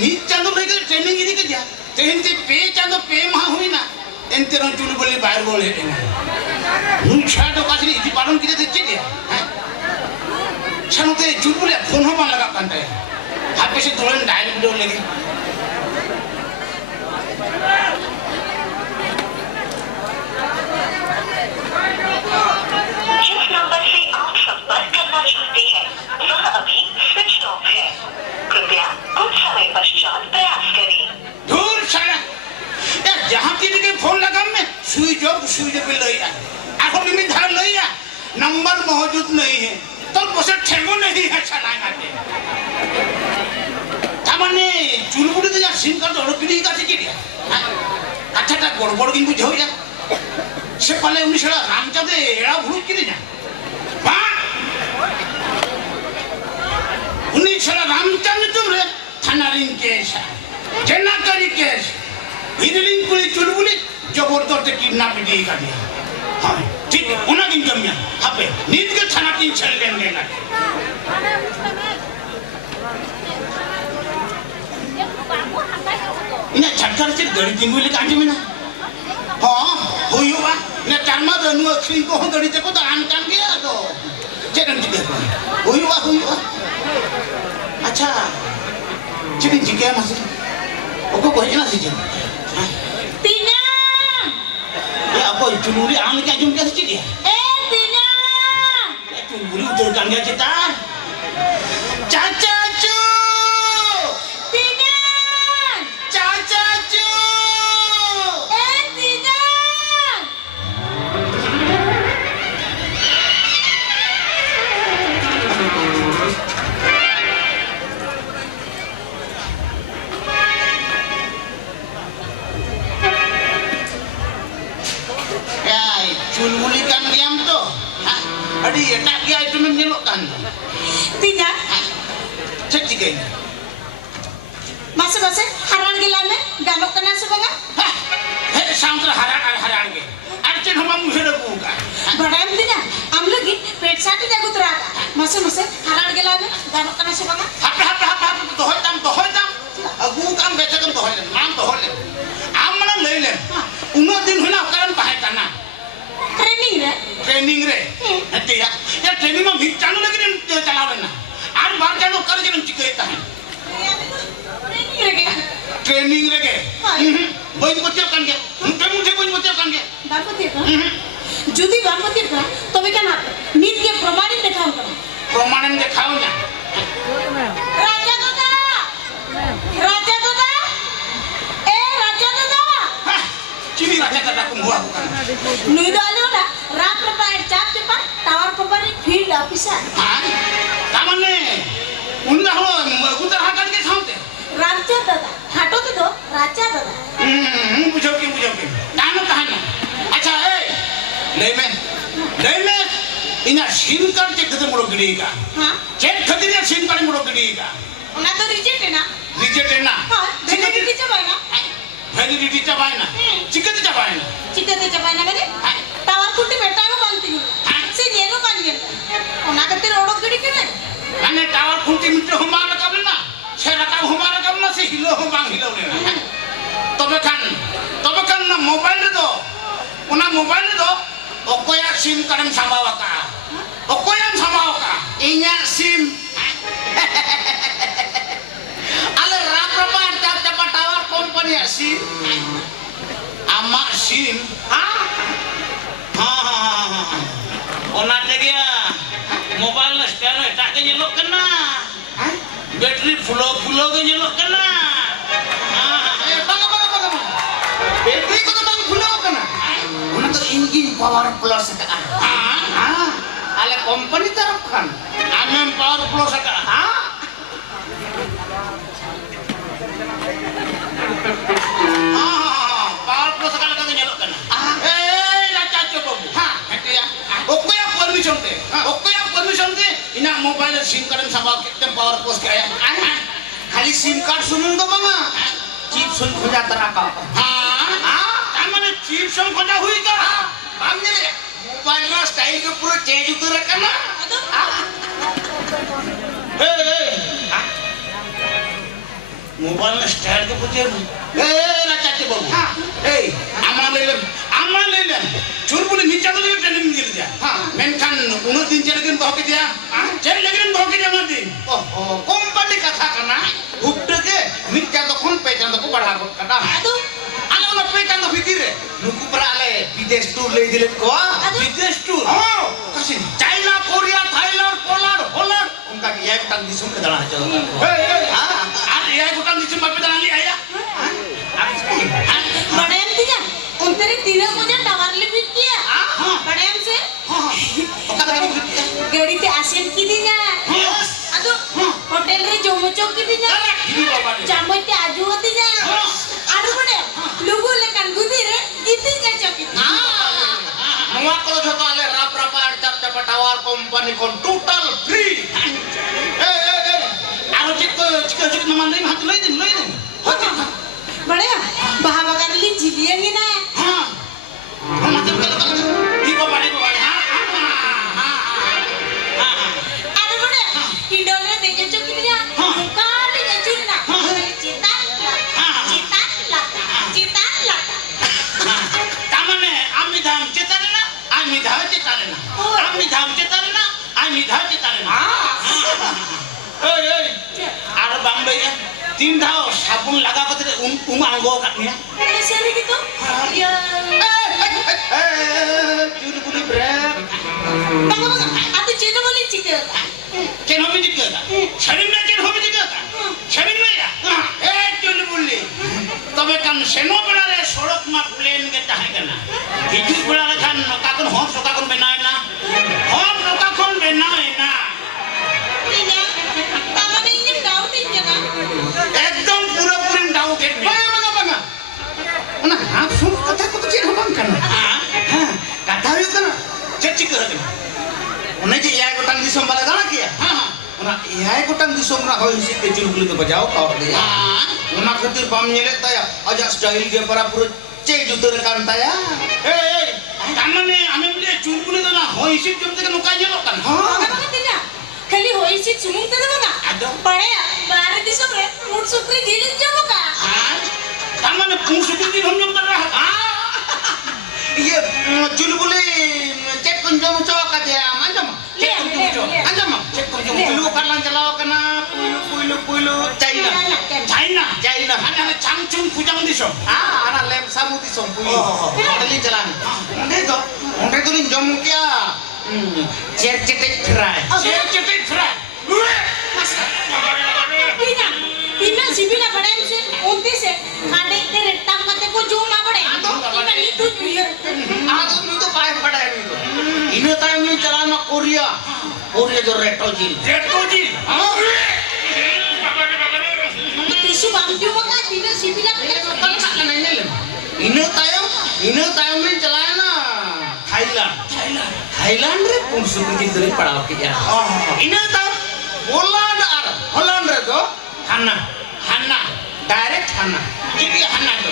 ᱢᱤᱫ ᱪᱟᱸᱫᱳ ᱞᱟᱹᱜᱤᱫ ᱴᱨᱮनिᱝ ᱤᱫᱤ ᱠᱮᱫᱮᱭᱟ ᱛᱮᱦᱮᱧ ᱛᱮ ᱯᱮ ᱪᱟᱸᱫᱳ ᱯᱮ ᱢᱟᱦᱟ ᱦᱩᱭᱱᱟ ᱮᱱᱛᱮ ᱨᱮᱦᱚᱸ ᱪᱩᱞ ᱵᱚᱞᱮ ᱵᱟᱭ ᱨᱩᱣᱟᱹᱲ ᱦᱮᱡ ᱮᱱᱟ ᱱᱩᱭ ᱪᱷᱟᱴ ᱚᱠᱟ ᱥᱮᱫ ᱤᱫᱤ ᱯᱟᱨᱚᱢ ᱠᱮᱫᱮ ᱛᱮ ᱪᱮᱫ ᱮᱭᱟ ᱥᱟᱱᱚᱛᱮ ᱪᱩᱞ ᱵᱚᱞᱮ ᱯᱷᱳᱱ ᱦᱚᱸ ᱵᱟᱝ ᱞᱟᱜᱟᱜ ᱠᱟᱱ ᱛᱟᱭᱟ ᱦᱟᱯᱮ ᱥᱮ ᱫᱩᱲᱟᱹᱱ ᱰᱟᱭᱮᱞ ᱵᱤᱰᱟᱹᱣ ᱞᱟᱹᱜᱤᱫ जिस नंबर से आप संपर्क करना चाहते हैं वह अभी स्विच ऑफ है कृपया कुछ समय पश्चात प्रयास करें दूर साला या जहां तीन के फोन लगा में स्विच ऑफ पे लइया आखो लिमिट धर लइया नंबर मौजूद नहीं है तो बसे ठेगो नहीं है साला नाते तामाने चुलबुड़ी दे जा सिम कार्ड और पिडी का टिकट अच्छा ता गड़बड़ किन बुझो या से पाले उनी साला रामचांदे एड़ा भूल किने जा बा उनी साला रामचंद्र तुम रे थाना रिंग केस जेना करी केस हिरलिंग पुलिस चुलबुली जबरदस्ती किडनैप दी का दिया हां ठीक है उना दिन कमिया हापे नींद के थाना तीन छल लेन देना इना छक्कर से गड़ी तिंगुली कांजी में ना हां होयुवा ने चारमा दनु अखिन को गड़ी ते को दान कान गया तो जेदन जी देखो होयुवा अच्छा चिकन चिके मासे ओको कोई ना season Tina! Ya apa cemburu ang ni kajum ke sikit dia. Tina! Ya cemburu betul kan dia cerita. Caca cu. Tina! Caca cu. Tina! Ya cemburu kan diam tu. Adi enak dia itu menyelokkan. Tina! Cek ini. Masa-masa haran gila me ganok kena sebanga? Hei sampai haran ke. Arcin hama muhir buka. Badam Tina, am lagi pet sati jago teraka. Masa-masa haran gila me ganok kena sebanga? Apa tohoi tam. Agu kam beca kam tohoi tam. Mam tohoi tam. Amana lele. Uno din huna karan pahe kana. Training re? Nanti ya training mah mid channel lagi ni चलावे ना are bar channel कर जन चिकता है training रे के बोइन बच्चे कान के मुझे बोइन बच्चे कान के बारपति का जुदी बारपति का तबे क्या ना नीट के प्रमाणित दिखाओ का प्रमाणन दिखाओ ना राजा दादा ए राजा दादा चिनी राजा दादा को हुआ होगा नुई डालो ना रात प्रपायर चाप चपा टावर प्रपारी फील्ड ऑफिसर हां तामने उनका हो उधर हाथ के खाते राजा दादा हाटो तो राजा दादा बुझो के कहानी अच्छा ए ले में इना सिम कार्ड चेक करते मोड़ो गिड़ी का हां चेक करते या सिम कार्ड मोड़ो गिड़ी का उना तो रिजेक्ट है ना हां वैलिडिटी चबायना वैलिडिटी चबायना चिकन चबायना मैंने टावर कुट्टी बेटानो बांधती हूं से जेनो बांधिए उना करते रोडो गिड़ी के मैंने टावर कुट्टी मित्र हमारा कब ना छेरा का हमारा कब ना से हिलो हो बांग हिलो ने तबे kan ना मोबाइल दो उना मोबाइल दो okoya sim kadang samawa ka okoya samawa ka inya sim ale rapa tap tawar company sim ama sim ha ona tegia mobile na scan eta ke nyelok kana battery full ke nyelok kana bang battery ko to bang full kana ona to engine power plus ka ale company taraf kan amen power plus ka power plus ka ka nyelok kana racha coba bu itu ya okoya permission te ina mobile sim card sama kita power plus ka ya kali sim card sumung to bang chip sun khoja teraka amane chip sun khoja hui ka bang ne mobile na style ke pura change utar kana mobile में style के पूछे ए ना चाचे बाबू ए आमा ले ले चुरबुली नीचा तो ले ट्रेनिंग मिल जा मेनखान 29 दिन लेकिन बहके दिया चल लेकिन बहके दिया मत दिन ओ कंपनी कथा करना हुक्टे के नीचा तो कौन पहचान तो बढ़ा कटा Aduh, ana una pehचान तो फिकिर रे नुकु पराले विदेश टूर ले दिले को विदेश टूर हां कसी China Korea Thailand Poland Holland उनका ये एक टांग दिसुम के दाना चलो ए हां आज ये एक टांग दिसुम पे दाना ले आया बड़े हम थी क्या? उन तेरे तीनों मुझे टावर लिमिट किया। बड़े हम से गाड़ी पे आसियन की थी ना? अदो होटल रे जोमोचो की थी ना? जामो ते आजू होती ना? आडू बड़े लोगों ले कंगुदी रे कितनी क्या चौकी थी? नवा को जो तो आले राप रापार चप चप टावर कंपनी को टोटल फ्री ए आरो चिक नमान नहीं हाथ लई दिन बड़े बाहर वगैरह ली झिलिएंगे ना? हां मतलब गलत ई को बाड़ी हां अरे बड़े इंडोने देखे चौकी थी ना? काली ने चुनना चिता तामने आम्ही धाम चेतारे ना आम्ही धाव चेतारे ना आम्ही धाव चेतारे ना ओय आरो बॉम्बे 3 धाव साबुन लगा के अंगो काटनिया ऐसे रे gitu ya चुलबुली ब्रेक bang atau cina boleh cika चेन होबे दिक्कत शरीर में चेन होबे दिक्कत शरीर में या ए चुलबुली तबे कान सेनो बड़ा रे सड़क मा प्लेन के ताहे कना हिजु बड़ा रे खान काकन होम सकाकन बनाय ना होम सकाकन बनाय ना ini taman ini daun ini kan एकदम पूरा डाउट है बंगा ना हां सुन कथा को चेन होबन कना हां कथा हो कना चर्ची कर कना उन्हें जे याय गोटांग दिसम वाला दाना किया हां उना याय गोटांग दिसम ना होय हिसित के चुलबुली के बजाओ का दे हां उना खातिर बाम नेले ताया अजा स्टाइल के para पूरा चेज उतर कान ताया ए तामने आमे बले चुलबुली दाना होय हिसित जम तक नुका जेलो कान हां apa tidak kali hoy sih sumung tadi bang pada baru di sore mood sukri jilid jamu ka तामने पुंसुकी दिन हम जम रहा ये चुलबुली check kunjung cok aja manjam cek kunjung cok anjam cek kunjung pulu kalan jalaw kena pulu China hanya changchung pujang diso ana lem samu diso pulu modeli jalan onde to ni jom kya cer cetek fry Ina sibila pada se onti se ade te rettam kate ko jo ma pade ina itu juir adu nu to pae pada ni ina time ni chalana korea jo retro ji tisu bangju maka ina sibila ina time ni chalana Thailand re pungsuk ji dari pada ke ya ina time Holland re to Hana direct Hana jadi Hana to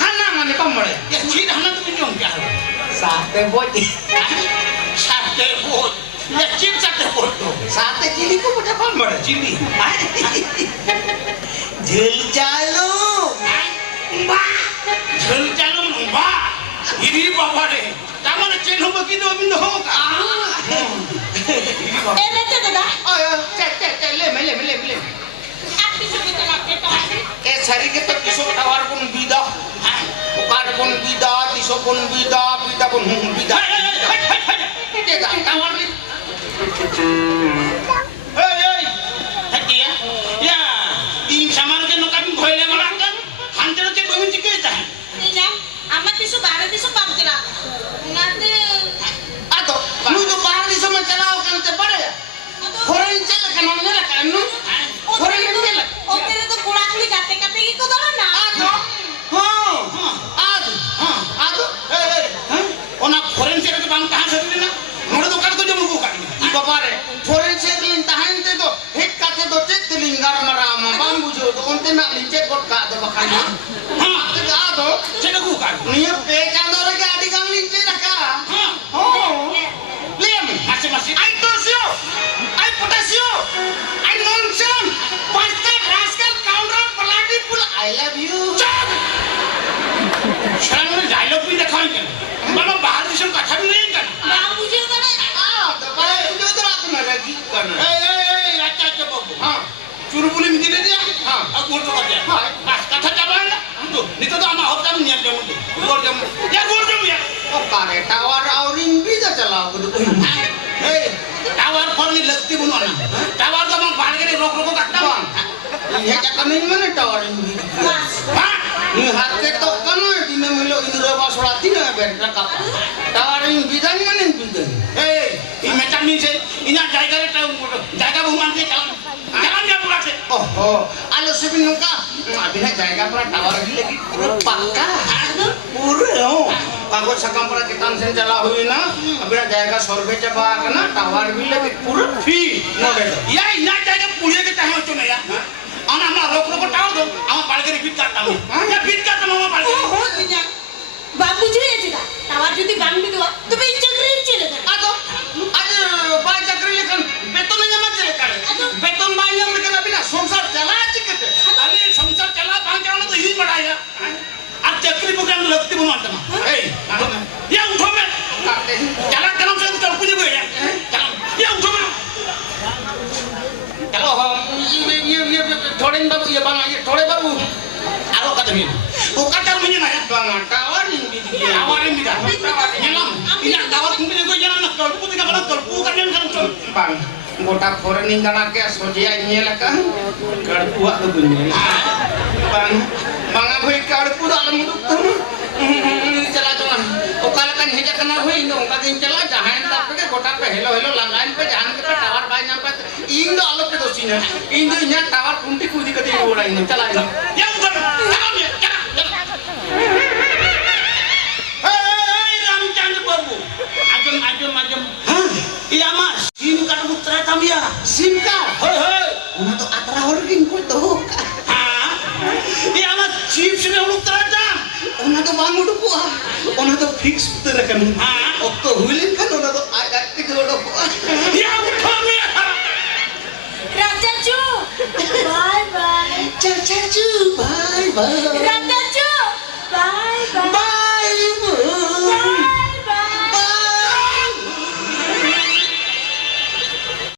Hana mane pamade ya chid Hana to jong kya sate boy ya chid sate boy to sate chili ko punya pamade chili jhel chalu ba ini baba re tamane chen hobo ki do bindo ho ka Enak ada ayo cek le api sebut lagi ke sari ke tiso tawar pun bida ukar pun bida tiso pun bida pun bida tidak tawar ni hey hati ya in saman ke no kami khoile malangkan hantere ke bomin jike ta Ina amat tisu bara tisu pam kira nanti ato nu to bara tiso man chalao kan te pade foreign chala kan ngela kan nu foreign chala Oke itu kulit kate gitu dong na. Aduh, ona foreign chala ke bang kahan sari na, nore to kar ko jamu ko kan. I baba re foreign chala ke linta होई kan mana bahar disam katha bhi nahi kan Bang bujhe kane. Bapak itu tuh aku lagi kan. ei racha acha babu ha churubuli mi dile dia ha aku gol to dia ha bas katha jaba na tu nito to ama hota ni nyam jamu gol jamu ya Oh kare tawar aurin bisa cala gitu. ei tawar for ni lagti bunu na tawar to mang bahar gere rok rok katta bang Ini akan ini mana tawarin gitu. Mas. ha Ini harga to kan di memelo ini reba solati na berda kapa. Tawarin bidan mana bidan. ei i macam ni se ina jaiga re jaiga bunu ante jalan jalan dia pura se Oh, alo sebin nungka. Abina jaga pura tawar lagi pura pakka. Pura oh. Kago sakam pura kita sen cala hui na. Abina jaga sorbe coba kena tawar bi lagi pura fi. No beto. ya ina jaiga puye ke tahe ocho na ya ana ama rok rok tahu do ama palgere bit katta ya bit katta mama palgere Oh punya. Bang bujhe aja. Tawar jodi bang bidu. Tu be chakri chile kan. Aduh, aduh, baca chakri lekan betonnya macam lekan. Beton banyak lekan abina sonsar cala aja gitu. अरे संसार चला पांच चला तो यही बढ़ाएगा अब चक्री प्रोग्राम लगती बनवाता ना ये उठो में चला चला से तो कुछ भी है चला ये उठो में चलो Oh, ये थोड़े बाबू ये bang, ये थोड़े बाबू. आरो कदम ये वो कटर में ना है Bang, tawarin gitu. आवारे में dah nyelam ini dawat mungkin juga jangan nak kalau putih kalau kalau kan yang kan Bang, gota foreign indana ke sojia nyelaka. Karpu aku bunyi. Bang, bang abu karpu dalam muduk tu. Cala jangan. Okal kan hija kena hui no, kadin cala jahan tapi ke gota pe hello langain pe jahan ke tawar bai nyampe. Indo alok pe dosina. Indo nya tawar kunti kudi kadi urai no. Cala ini. ya udah चलो ये चला रामचंद्र बाबू आजम iya mas sim kan putra tam ya SIM card. hei hei Una to atra horgin ko to. ah iya mas chips में हम लोग तरह जा Una to bang udu ko. Una to fix terakan. ah Okto hulin kan una to akti ko do ko. ya uठो में Raja cu. Bye bye. Caca bye bye. Raja